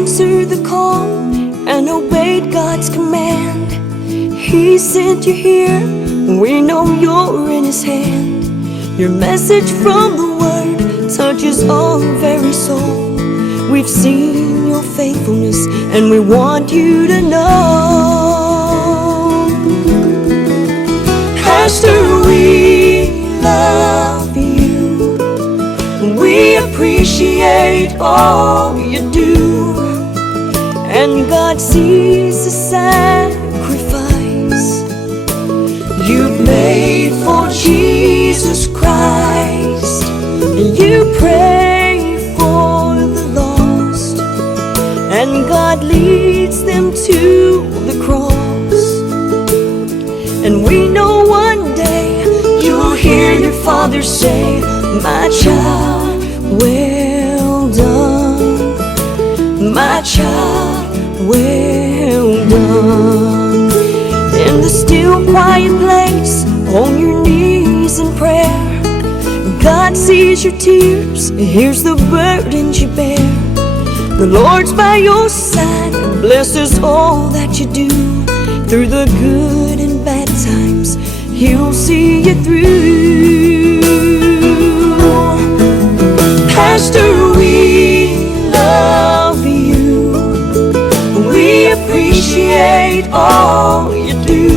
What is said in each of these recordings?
answered the call and obeyed God's command. He sent you here, we know you're in His hand. Your message from the Word touches our very soul. We've seen your faithfulness and we want you to know. Pastor, we love you. We appreciate all you do. And God sees the sacrifice you've made for Jesus Christ. You pray for the lost, and God leads them to the cross. And we know one day you'll hear your Father say, "My child, well done. My child, well done." In the still quiet place, on your knees in prayer, God sees your tears, hears the burdens you bear. The Lord's by your side, blesses all that you do. Through the good and bad times, He'll see you through. Pastor, we love you. We appreciate all you do.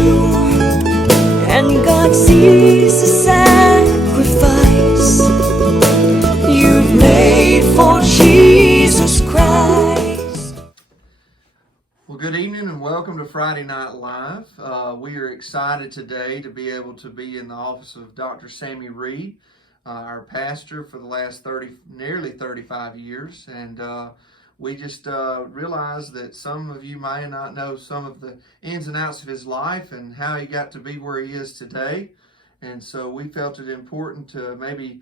And God sees the sacrifice you've made for Jesus Christ. Well, good evening and welcome to Friday Night Live. We are excited today to be able to be in the office of Dr. Sammie Reid, our pastor for the last nearly 35 years. And we just realized that some of you may not know some of the ins and outs of his life and how he got to be where he is today. And so we felt it important to maybe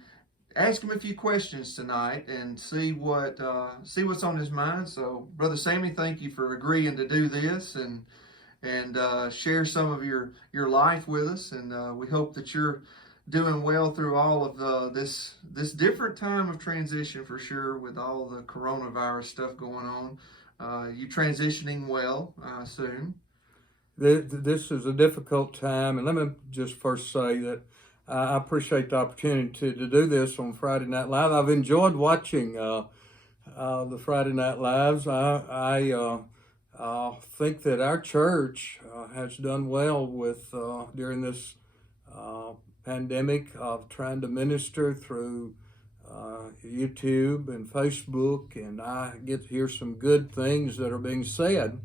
ask him a few questions tonight and see what's on his mind. So, Brother Sammie, thank you for agreeing to do this and share some of your life with us. And we hope that you're doing well through all of this different time of transition, for sure, with all the coronavirus stuff going on. You transitioning well, I assume. This is a difficult time, and let me just first say that I appreciate the opportunity to do this on Friday Night Live. I've enjoyed watching the Friday Night Lives. I think that our church has done well with during this pandemic of trying to minister through YouTube and Facebook, and I get to hear some good things that are being said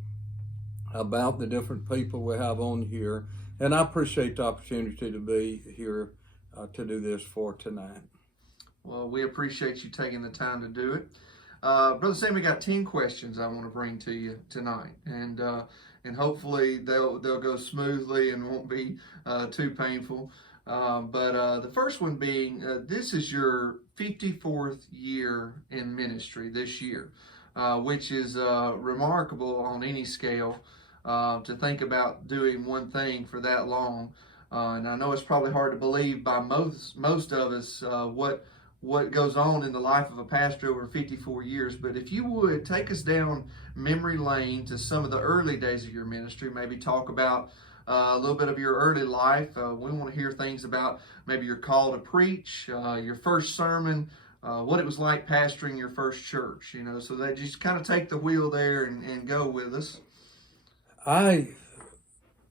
about the different people we have on here, and I appreciate the opportunity to be here to do this for tonight. Well, we appreciate you taking the time to do it. Brother Sam, we got 10 questions I want to bring to you tonight, and hopefully they'll go smoothly and won't be too painful. But the first one being, this is your 54th year in ministry this year, which is remarkable on any scale to think about doing one thing for that long. And I know it's probably hard to believe by most of us what goes on in the life of a pastor over 54 years. But if you would take us down memory lane to some of the early days of your ministry, maybe talk about a little bit of your early life. We want to hear things about maybe your call to preach, your first sermon, what it was like pastoring your first church, so that just kind of take the wheel there and go with us. I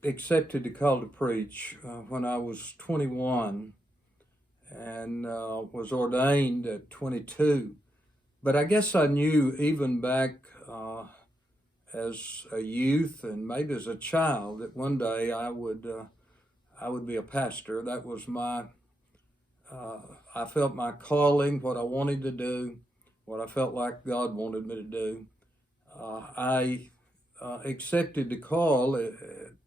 accepted the call to preach when I was 21 and was ordained at 22. But I guess I knew even back as a youth and maybe as a child that one day I would be a pastor. That was I felt my calling, what I wanted to do, what I felt like God wanted me to do. I accepted the call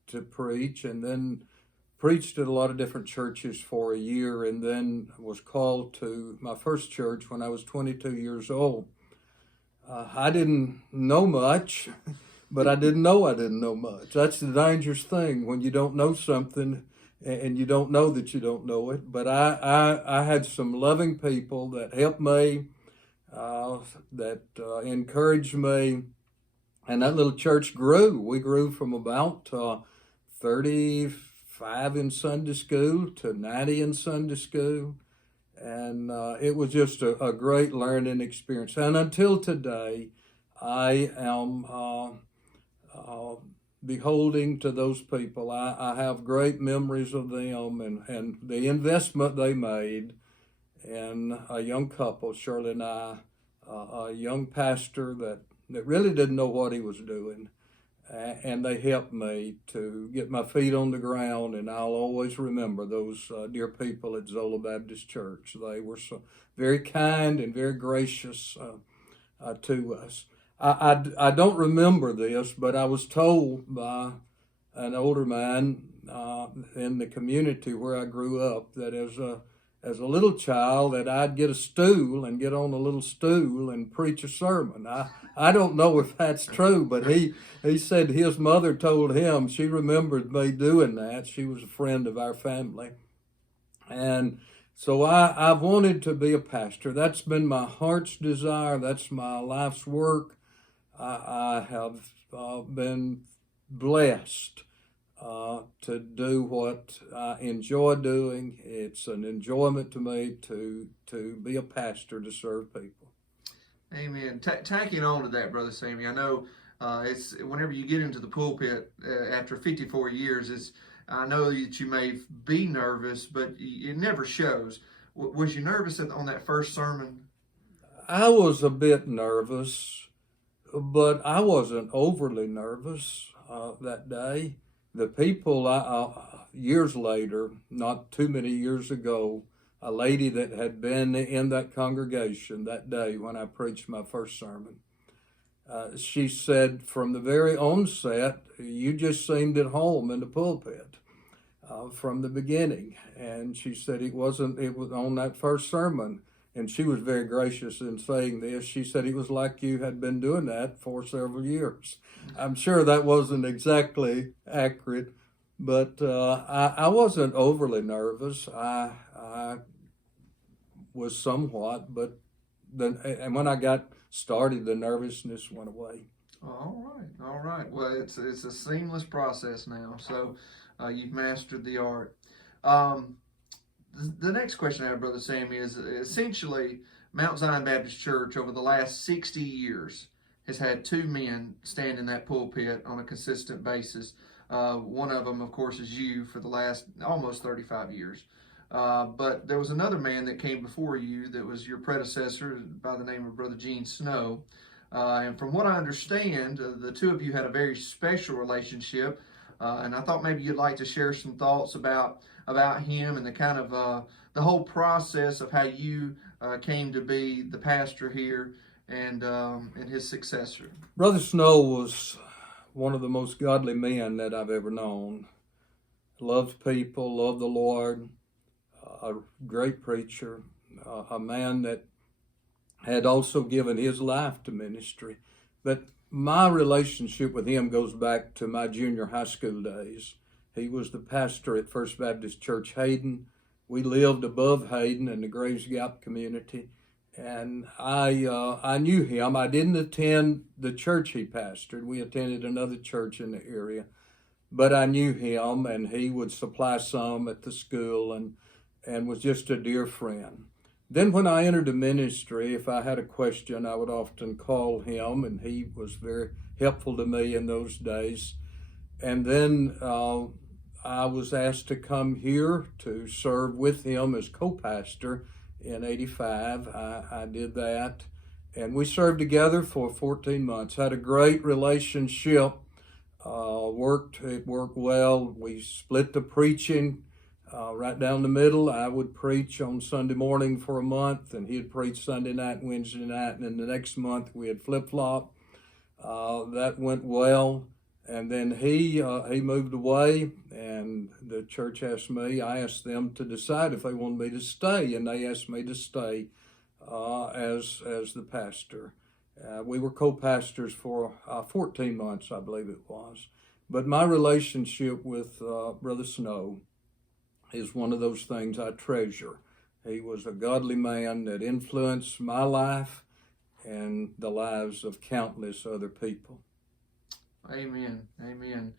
to preach, and then preached at a lot of different churches for a year, and then was called to my first church when I was 22 years old. I didn't know much, but I didn't know much. That's the dangerous thing when you don't know something and you don't know that you don't know it. But I had some loving people that helped me, that encouraged me, And that little church grew. We grew from about 35 in Sunday school to 90 in Sunday school. And it was just a great learning experience. And until today, I am beholding to those people. I have great memories of them and the investment they made in a young couple, Shirley and I, a young pastor that really didn't know what he was doing. And they helped me to get my feet on the ground, and I'll always remember those dear people at Zola Baptist Church. They were so very kind and very gracious to us. I don't remember this, but I was told by an older man in the community where I grew up that as a little child that I'd get a stool and get on a little stool and preach a sermon. I don't know if that's true, but he said his mother told him she remembered me doing that. She was a friend of our family. And so I've wanted to be a pastor. That's been my heart's desire. That's my life's work. I have been blessed to do what I enjoy doing. It's an enjoyment to me to be a pastor, to serve people. Amen. Tacking on to that, Brother Sammie, I know it's whenever you get into the pulpit after 54 years, I know that you may be nervous, but it never shows. Was you nervous on that first sermon? I was a bit nervous, but I wasn't overly nervous that day. The people, years later, not too many years ago, a lady that had been in that congregation that day when I preached my first sermon, she said from the very onset, you just seemed at home in the pulpit from the beginning. And she said it was on that first sermon. And she was very gracious in saying this. She said it was like you had been doing that for several years. I'm sure that wasn't exactly accurate, but I wasn't overly nervous. I was somewhat, but and when I got started, the nervousness went away. All right. Well, it's a seamless process now, so you've mastered the art. The next question I have, Brother Sammie, is essentially Mount Zion Baptist Church over the last 60 years has had two men stand in that pulpit on a consistent basis. One of them, of course, is you for the last almost 35 years. But there was another man that came before you that was your predecessor by the name of Brother Gene Snow. And from what I understand, the two of you had a very special relationship. And I thought maybe you'd like to share some thoughts about him and the kind of the whole process of how you came to be the pastor here and his successor. Brother Snow was one of the most godly men that I've ever known. Loved people, loved the Lord, a great preacher, a man that had also given his life to ministry. But my relationship with him goes back to my junior high school days. He was the pastor at First Baptist Church Hayden. We lived above Hayden in the Graves Gap community, and I knew him. I didn't attend the church he pastored. We attended another church in the area, but I knew him, and he would supply some at the school and was just a dear friend. Then when I entered the ministry, if I had a question, I would often call him, and he was very helpful to me in those days. And then I was asked to come here to serve with him as co-pastor in '85. I did that, and we served together for 14 months. Had a great relationship. It worked well. We split the preaching right down the middle. I would preach on Sunday morning for a month, and he'd preach Sunday night and Wednesday night, and then the next month we had flip-flop. That went well. And then he moved away, and the church asked me. I asked them to decide if they wanted me to stay, and they asked me to stay as the pastor. We were co-pastors for 14 months, I believe it was. But my relationship with Brother Snow is one of those things I treasure. He was a godly man that influenced my life and the lives of countless other people. Amen. Amen.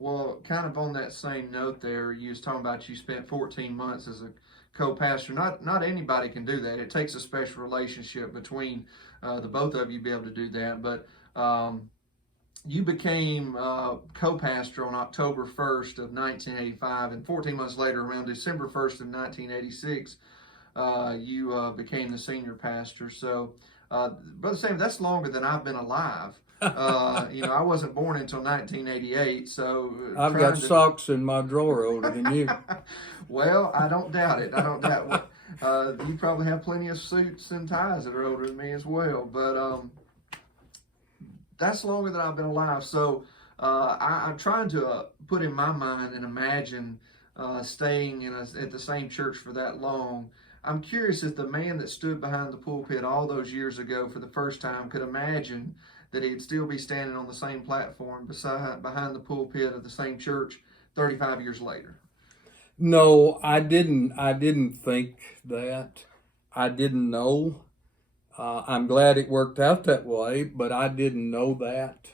Well, kind of on that same note there, you was talking about you spent 14 months as a co-pastor. Not anybody can do that. It takes a special relationship between the both of you to be able to do that. But you became co-pastor on October 1st of 1985, and 14 months later, around December 1st of 1986, you became the senior pastor. So, Brother Sam, that's longer than I've been alive. I wasn't born until 1988, so I've got socks in my drawer older than you. Well, I don't doubt it. I don't doubt it. You probably have plenty of suits and ties that are older than me as well. But that's longer than I've been alive. So I'm trying to put in my mind and imagine staying at the same church for that long. I'm curious if the man that stood behind the pulpit all those years ago for the first time could imagine that he'd still be standing on the same platform behind the pulpit of the same church 35 years later. No, I didn't. I didn't think that. I didn't know. I'm glad it worked out that way, but I didn't know that.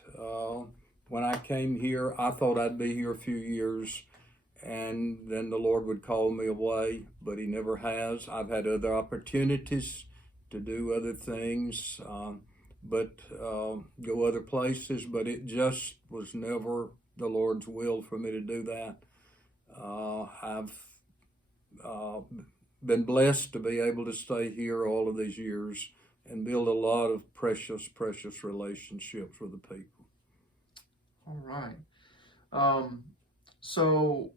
When I came here, I thought I'd be here a few years, and then the Lord would call me away, but He never has. I've had other opportunities to do other things, but go other places, but it just was never the Lord's will for me to do that. I've been blessed to be able to stay here all of these years and build a lot of precious, precious relationships with the people. All right. So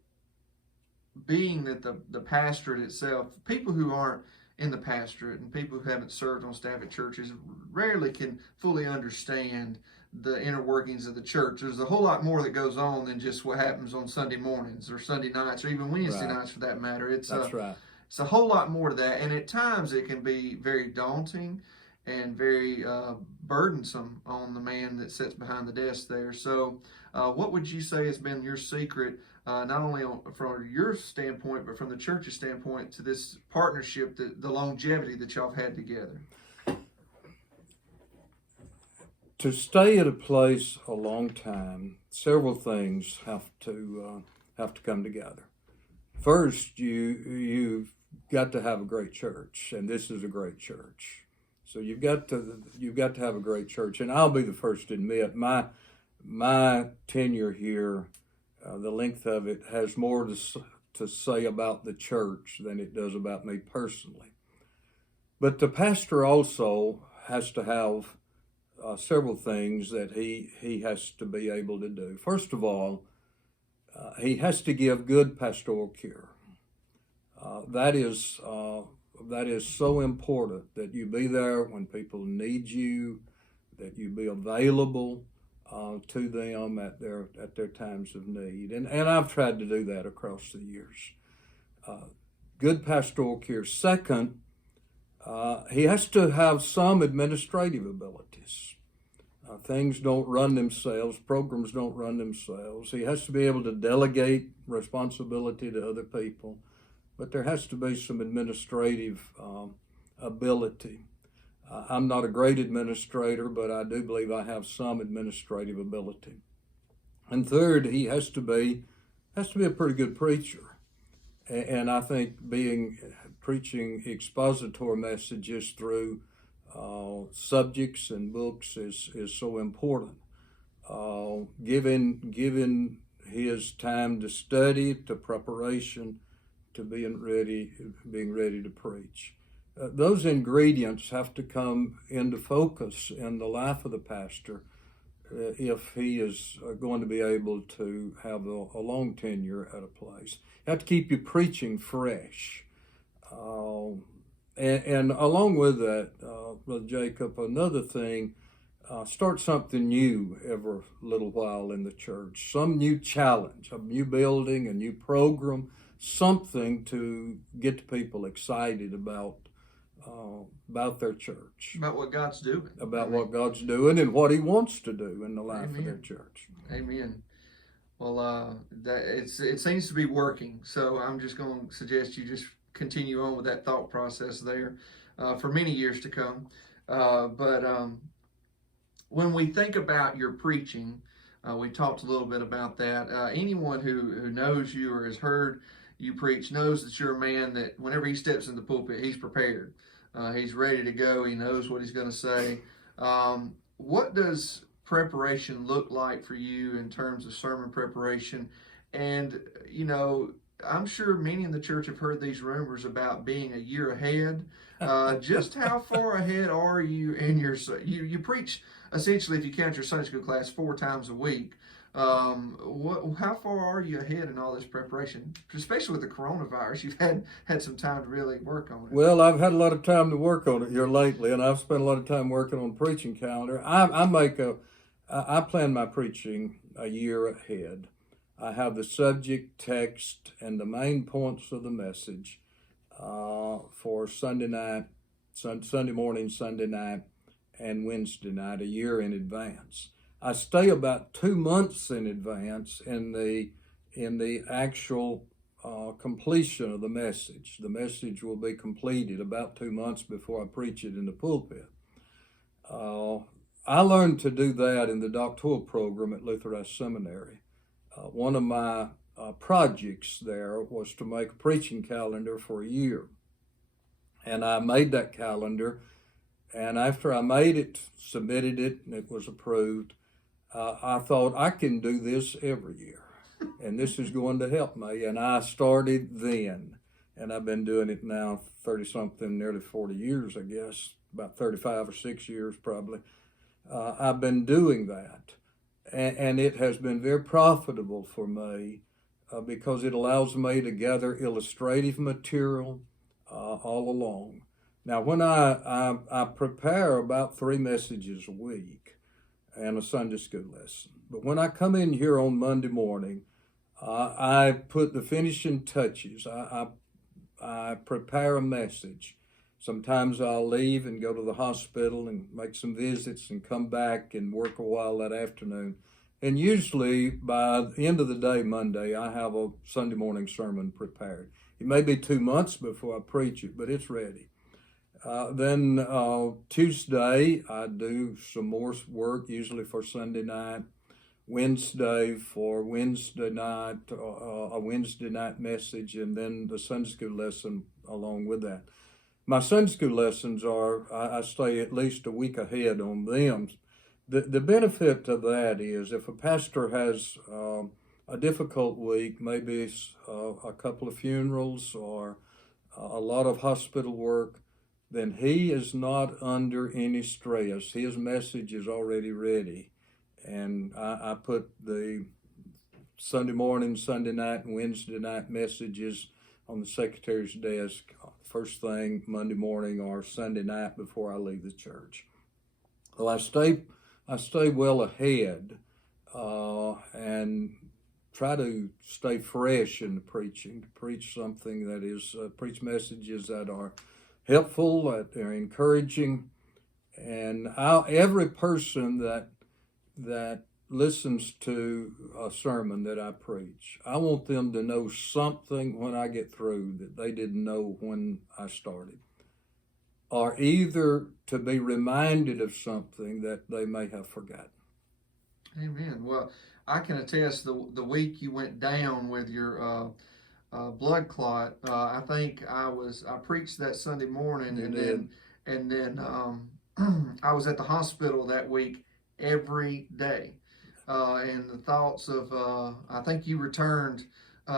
being that the pastorate itself, people who aren't in the pastorate and people who haven't served on staff at churches rarely can fully understand the inner workings of the church. There's a whole lot more that goes on than just what happens on Sunday mornings or Sunday nights or even Wednesday nights for that matter. That's right. It's a whole lot more to that, and at times it can be very daunting and very burdensome on the man that sits behind the desk there. So what would you say has been your secret, not only from your standpoint, but from the church's standpoint, to this partnership, the longevity that y'all have had together? To stay at a place a long time, several things have to come together. First, you've got to have a great church, and this is a great church. So you've got to have a great church, and I'll be the first to admit my tenure here, the length of it, has more to say about the church than it does about me personally. But the pastor also has to have several things that he has to be able to do. First of all, he has to give good pastoral care. That is so important, that you be there when people need you, that you be available to them at their times of need. And I've tried to do that across the years. Good pastoral care. Second, he has to have some administrative abilities. Things don't run themselves. Programs don't run themselves. He has to be able to delegate responsibility to other people. But there has to be some administrative ability. I'm not a great administrator, but I do believe I have some administrative ability. And third, he has to be a pretty good preacher. And I think preaching expository messages through subjects and books is so important. Given his time to study, to preparation, to being ready to preach. Those ingredients have to come into focus in the life of the pastor if he is going to be able to have a long tenure at a place. You have to keep your preaching fresh. And along with that, Brother Jacob, another thing, start something new every little while in the church. Some new challenge, a new building, a new program, something to get the people excited about their church. About what God's doing. About what God's doing and what He wants to do in the life of their church. Amen. Well, it seems to be working, so I'm just going to suggest you just continue on with that thought process there for many years to come. But when we think about your preaching, we talked a little bit about that. Anyone who knows you or has heard you preach knows that you're a man that whenever he steps in the pulpit, he's prepared. He's ready to go. He knows what he's going to say. What does preparation look like for you in terms of sermon preparation? And, I'm sure many in the church have heard these rumors about being a year ahead. Just how far ahead are you in you preach essentially, if you count your Sunday school class, 4 times a week. How far are you ahead in all this preparation, especially with the coronavirus? You've had some time to really work on it. Well, I've had a lot of time to work on it here lately, and I've spent a lot of time working on the preaching calendar. I plan my preaching a year ahead. I have the subject, text, and the main points of the message for Sunday night, Sunday morning, Sunday night, and Wednesday night a year in advance. I stay about 2 months in advance in the actual completion of the message. The message will be completed about 2 months before I preach it in the pulpit. I learned to do that in the doctoral program at Lutheran Seminary. One of my projects there was to make a preaching calendar for a year. And I made that calendar, and after I made it, submitted it, and it was approved, I thought I can do this every year, and this is going to help me. And I started then, and I've been doing it now 30-something, nearly 40 years, I guess, about 35 or 6 years probably. I've been doing that. And it has been very profitable for me because it allows me to gather illustrative material all along. Now, when I prepare about 3 messages a week and a Sunday school lesson, but when I come in here on Monday morning, I put the finishing touches. I prepare a message. Sometimes I'll leave and go to the hospital and make some visits and come back and work a while that afternoon. And usually by the end of the day, Monday, I have a Sunday morning sermon prepared. It may be 2 months before I preach it, but it's ready. Then Tuesday, I do some more work, usually for Sunday night. Wednesday for Wednesday night, a Wednesday night message, and then the Sunday school lesson along with that. My Sunday school lessons I stay at least a week ahead on them. The benefit of that is if a pastor has a difficult week, maybe a couple of funerals or a lot of hospital work, then he is not under any stress. His message is already ready. And I put the Sunday morning, Sunday night, and Wednesday night messages on the secretary's desk first thing Monday morning or Sunday night before I leave the church. Well, I stay well ahead and try to stay fresh in the preaching, to preach something that is, preach messages that are helpful, that are encouraging. And every person that listens to a sermon that I preach, I want them to know something when I get through that they didn't know when I started, or either to be reminded of something that they may have forgotten. Amen. Well, I can attest the week you went down with your blood clot. I think I preached that Sunday morning, and then I was at the hospital that week every day. And the thoughts of, I think you returned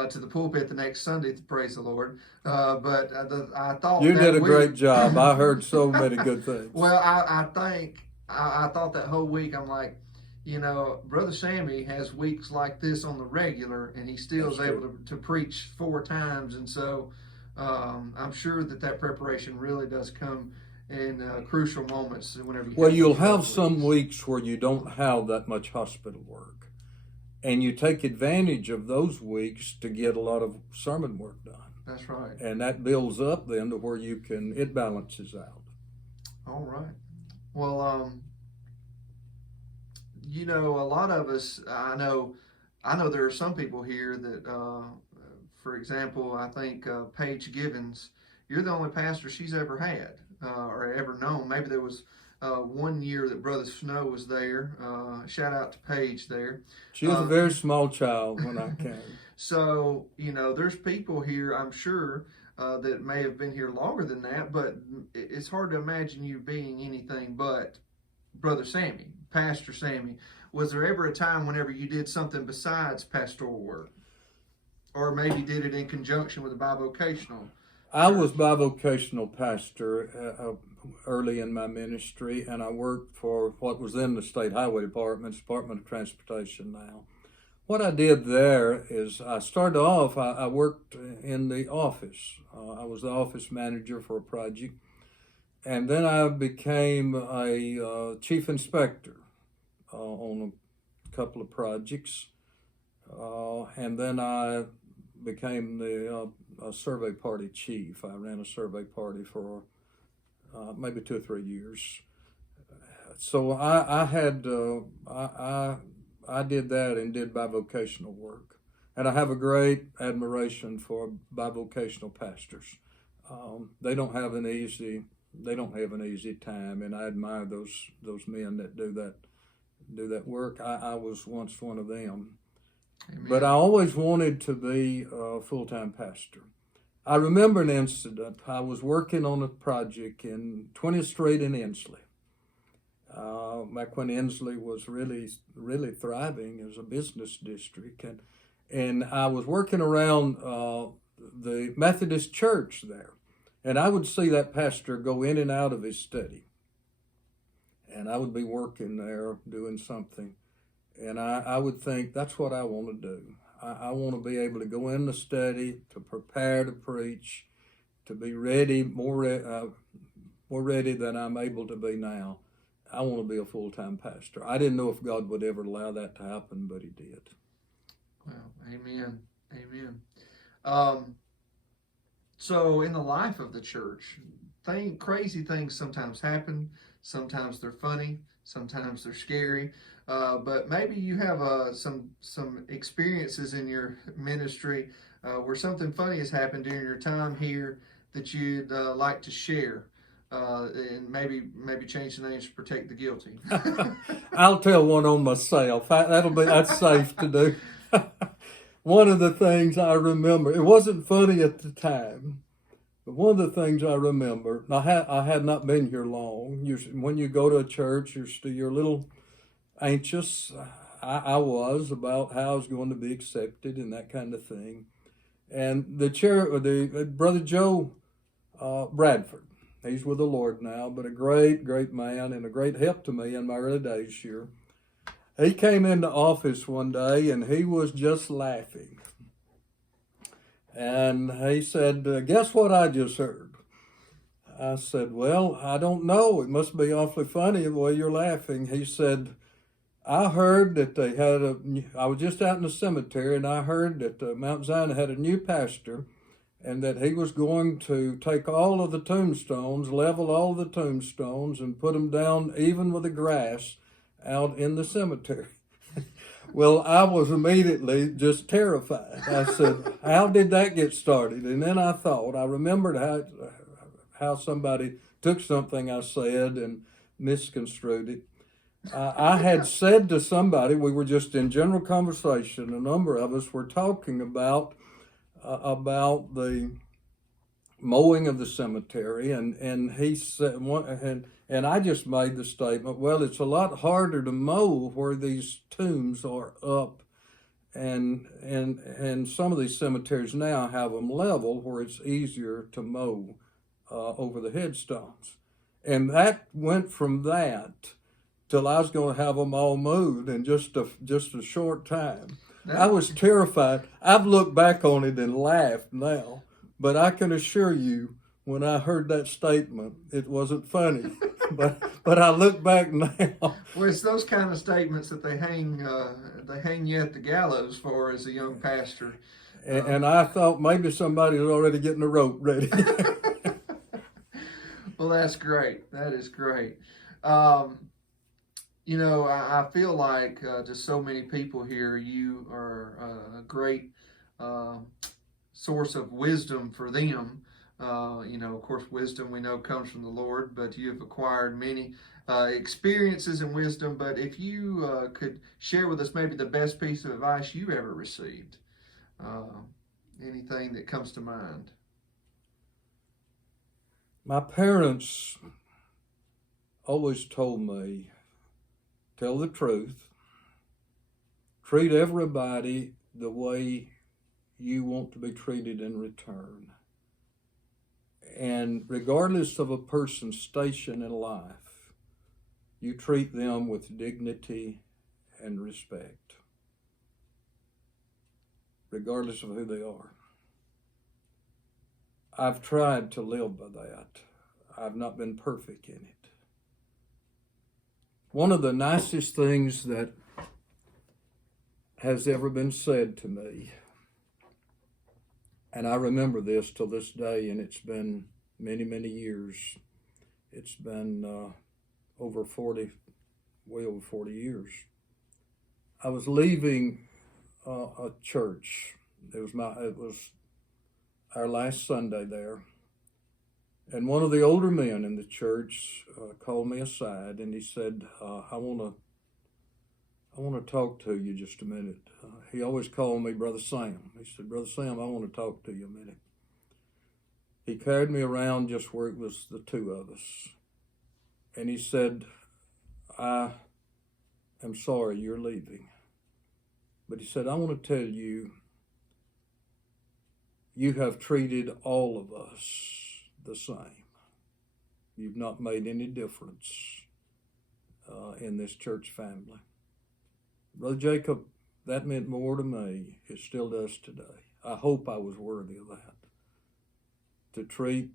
to the pulpit the next Sunday, praise the Lord. But I thought you did a week, great job. I heard so many good things. Well, I thought that whole week, I'm like, Brother Sammie has weeks like this on the regular, and he still is able to preach 4 times. And so I'm sure that preparation really does come in crucial moments whenever you'll have some weeks where you don't have that much hospital work, and you take advantage of those weeks to get a lot of sermon work done. That's right. And that builds up then to where it balances out. All right. Well, a lot of us, I know there are some people here that, for example, I think Paige Givens, you're the only pastor she's ever had. Or ever known. Maybe there was one year that Brother Snow was there. Shout out to Paige there. She was a very small child when I came. So, there's people here, I'm sure, that may have been here longer than that, but it's hard to imagine you being anything but Brother Sammie, Pastor Sammie. Was there ever a time whenever you did something besides pastoral work? Or maybe did it in conjunction with a bivocational? I was bivocational pastor early in my ministry, and I worked for what was then the State Highway Department, Department of Transportation now. What I did there is I started off, I worked in the office. I was the office manager for a project. And then I became a chief inspector on a couple of projects. And then I became the survey party chief. I ran a survey party for maybe 2 or 3 years. So I did that and did bivocational work. And I have a great admiration for bivocational pastors. They don't have an easy time, and I admire those men that do that work. I was once one of them. Amen. But I always wanted to be a full-time pastor. I remember an incident. I was working on a project in 20th Street in Inslee. Back when Inslee was really, really thriving as a business district. And I was working around the Methodist church there. And I would see that pastor go in and out of his study. And I would be working there doing something. And I would think, that's what I want to do. I want to be able to go in the study, to prepare to preach, to be ready, more ready than I'm able to be now. I want to be a full-time pastor. I didn't know if God would ever allow that to happen, but he did. Well, amen. Amen. So in the life of the church, crazy things sometimes happen. Sometimes they're funny. Sometimes they're scary. But maybe you have some experiences in your ministry where something funny has happened during your time here that you'd like to share. And maybe change the names to protect the guilty. I'll tell one on myself. That's safe to do. One of the things I remember, it wasn't funny at the time, but one of the things I remember, I had not been here long. When you go to a church, you're a little anxious. I was about how I was going to be accepted and that kind of thing. And the Brother Joe Bradford, he's with the Lord now, but a great, great man and a great help to me in my early days here. He came into office one day and he was just laughing. And he said, guess what I just heard? I said, well, I don't know. It must be awfully funny the way you're laughing. He said, I heard that I was just out in the cemetery and I heard that Mount Zion had a new pastor and that he was going to take all of the tombstones, level all of the tombstones and put them down even with the grass out in the cemetery. Well, I was immediately just terrified. I said, how did that get started? And then I remembered how somebody took something I said and misconstrued it. I had said to somebody, we were just in general conversation, a number of us were talking about the mowing of the cemetery, and he said, and I just made the statement, well, it's a lot harder to mow where these tombs are up, and some of these cemeteries now have them level where it's easier to mow over the headstones. And that went from that till I was going to have them all moved in just a short time. I was terrified. I've looked back on it and laughed now, but I can assure you, when I heard that statement, it wasn't funny. but I look back now. Well, it's those kind of statements that they hang you at the gallows for as a young pastor. And I thought maybe somebody was already getting the rope ready. Well, that's great. That is great. I feel like to so many people here, you are a great source of wisdom for them. Of course, wisdom we know comes from the Lord, but you have acquired many experiences and wisdom. But if you could share with us maybe the best piece of advice you ever received, anything that comes to mind. My parents always told me, tell the truth, treat everybody the way you want to be treated in return. And regardless of a person's station in life, you treat them with dignity and respect, regardless of who they are. I've tried to live by that. I've not been perfect in it. One of the nicest things that has ever been said to me, and I remember this till this day, and it's been many, many years. It's been way over 40 years. I was leaving a church. It was our last Sunday there, and one of the older men in the church called me aside, and he said, "I want to talk to you just a minute." He always called me Brother Sam. He said, "Brother Sam, I want to talk to you a minute." He carried me around just where it was the two of us, and he said, "I am sorry you're leaving, but," he said, "I want to tell you, you have treated all of us the same. You've not made any difference in this church family." Brother Jacob, that meant more to me. It still does today. I hope I was worthy of that. To treat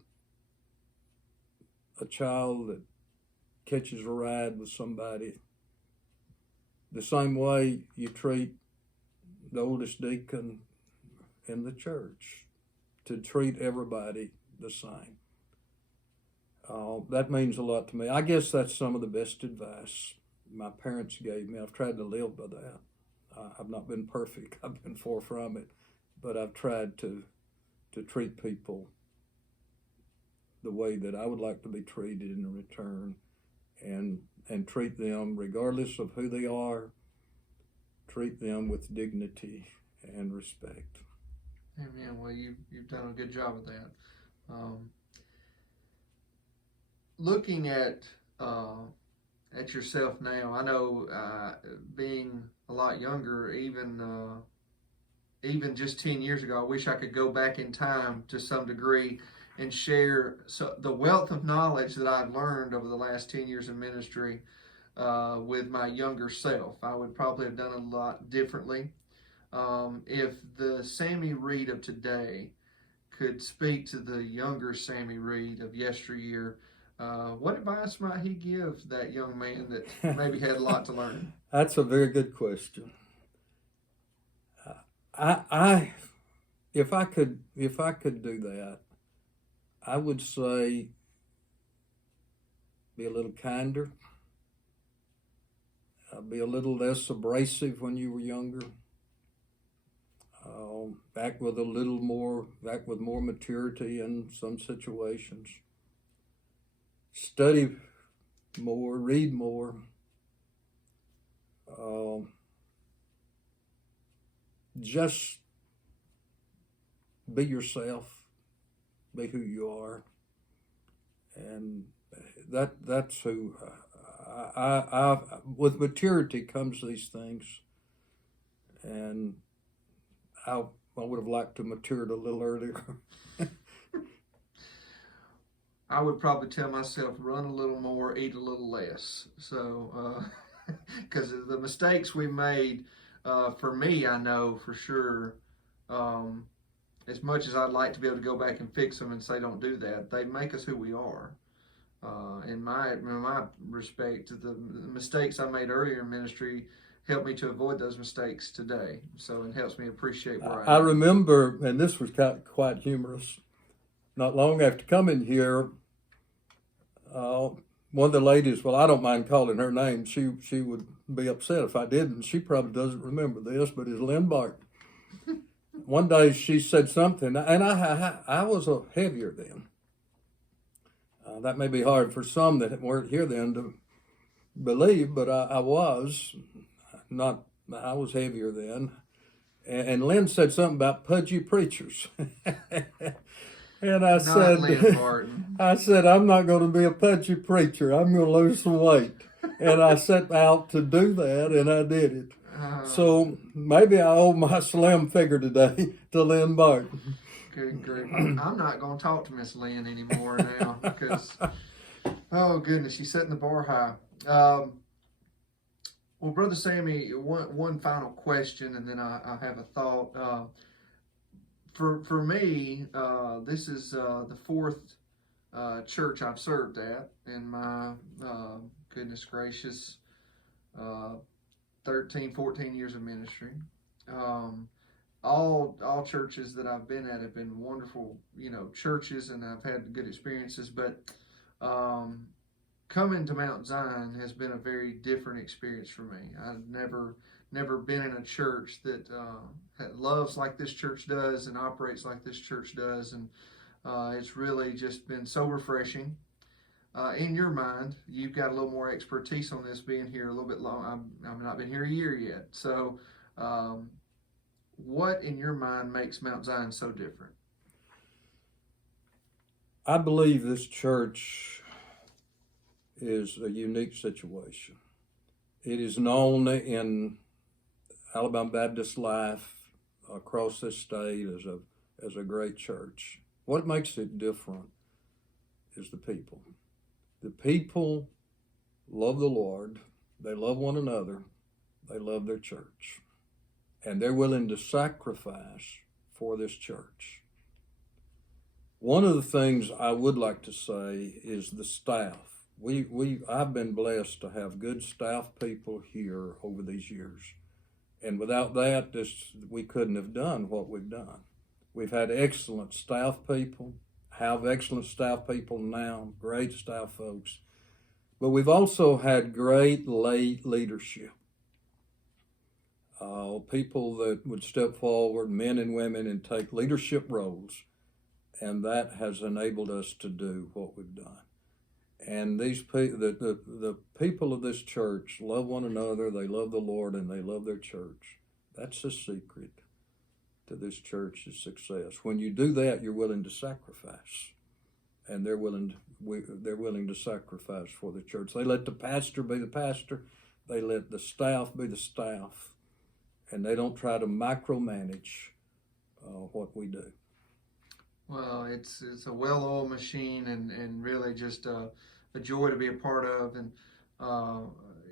a child that catches a ride with somebody the same way you treat the oldest deacon in the church. To treat everybody the same. That means a lot to me. I guess that's some of the best advice my parents gave me. I've tried to live by that. I've not been perfect. I've been far from it. But I've tried to treat people the way that I would like to be treated in return, and treat them regardless of who they are, treat them with dignity and respect. Amen. Well, you've done a good job of that. Looking at yourself now, I know being a lot younger, even just 10 years ago, I wish I could go back in time to some degree and share the wealth of knowledge that I've learned over the last 10 years in ministry with my younger self. I would probably have done a lot differently. If the Sammie Reid of today could speak to the younger Sammie Reid of yesteryear, what advice might he give that young man that maybe had a lot to learn? That's a very good question. If I could do that, I would say be a little kinder, be a little less abrasive when you were younger. Act with more maturity in some situations. Study more, read more. Just be yourself, be who you are, and that's who I with maturity comes these things, and I would have liked to matured a little earlier. I would probably tell myself, run a little more, eat a little less. So, because the mistakes we made, for me, I know for sure, as much as I'd like to be able to go back and fix them and say don't do that, they make us who we are. In my respect, the mistakes I made earlier in ministry helped me to avoid those mistakes today. So it helps me appreciate where I am. I remember, and this was quite humorous, not long after coming here, one of the ladies, well, I don't mind calling her name. She would be upset if I didn't. She probably doesn't remember this, but it's Lynn Barton. One day she said something, and I was heavier then. That may be hard for some that weren't here then believe, but I was not. I was heavier then. And Lynn said something about pudgy preachers. And I Not Lynn said, Barton. I said, I'm not going to be a pudgy preacher. I'm going to lose some weight. And I set out to do that, and I did it. So maybe I owe my slim figure today to Lynn Barton. Good grief. I'm not going to talk to Miss Lynn anymore now because, oh goodness, she's setting the bar high. Well, Brother Sammie, one final question, and then I have a thought. For me, this is the fourth church I've served at in my, goodness gracious, 13, 14 years of ministry. All churches that I've been at have been wonderful, churches, and I've had good experiences. But coming to Mount Zion has been a very different experience for me. I've never been in a church that loves like this church does and operates like this church does, and it's really just been so refreshing. In your mind, you've got a little more expertise on this, being here a little bit long. I've not been here a year yet. So, what in your mind makes Mount Zion so different? I believe this church is a unique situation. It is known in Alabama Baptist life across this state as a great church. What makes it different is the people. The people love the Lord, they love one another, they love their church, and they're willing to sacrifice for this church. One of the things I would like to say is the staff. I've been blessed to have good staff people here over these years. And without that, we couldn't have done what we've done. We've had excellent staff people, have excellent staff people now, great staff folks. But we've also had great lay leadership. People that would step forward, men and women, and take leadership roles. And that has enabled us to do what we've done. And the people of this church love one another, they love the Lord, and they love their church. That's the secret to this church's success. When you do that, you're willing to sacrifice, and they're willing to sacrifice for the church. They let the pastor be the pastor, they let the staff be the staff, and they don't try to micromanage what we do. Well, it's a well-oiled machine, and really just a joy to be a part of. And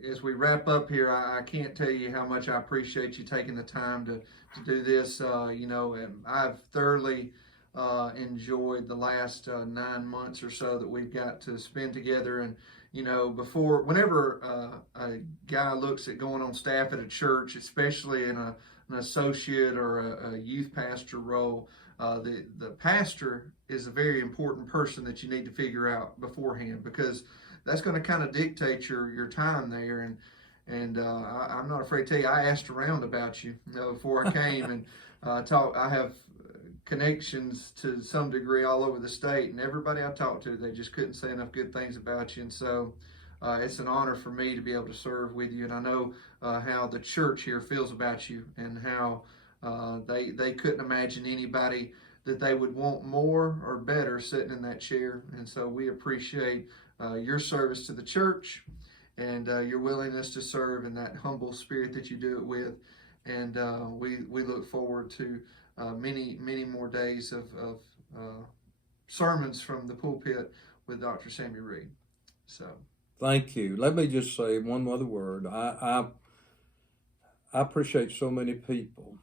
as we wrap up here, I can't tell you how much I appreciate you taking the time to do this. And I've thoroughly enjoyed the last 9 months or so that we've got to spend together. And whenever a guy looks at going on staff at a church, especially in an associate or a youth pastor role, the pastor is a very important person that you need to figure out beforehand, because that's going to kind of dictate your time there. And I'm not afraid to tell you, I asked around about you, before I came, and I have connections to some degree all over the state, and everybody I talked to, they just couldn't say enough good things about you. And so it's an honor for me to be able to serve with you, and I know how the church here feels about you, and how they couldn't imagine anybody that they would want more or better sitting in that chair. And so we appreciate your service to the church, and your willingness to serve in that humble spirit that you do it with. And we look forward to many more days of sermons from the pulpit with Dr. Sammie Reid. So thank you. Let me just say one other word. I appreciate so many people,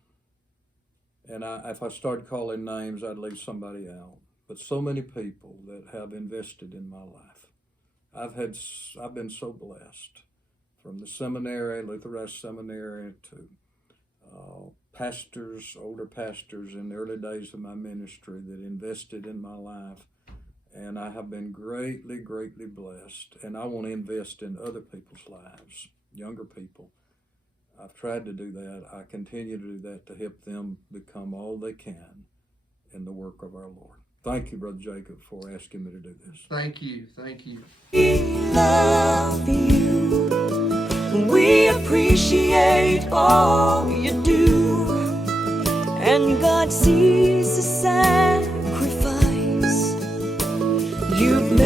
and if I started calling names, I'd leave somebody out. But so many people that have invested in my life. I've been so blessed, from the seminary, Lutheran Seminary, to pastors, older pastors in the early days of my ministry that invested in my life. And I have been greatly blessed. And I want to invest in other people's lives, younger people. I've tried to do that. I continue to do that to help them become all they can in the work of our Lord. Thank you, Brother Jacob, for asking me to do this. Thank you. Thank you. We love you. We appreciate all you do. And God sees the sacrifice you've made.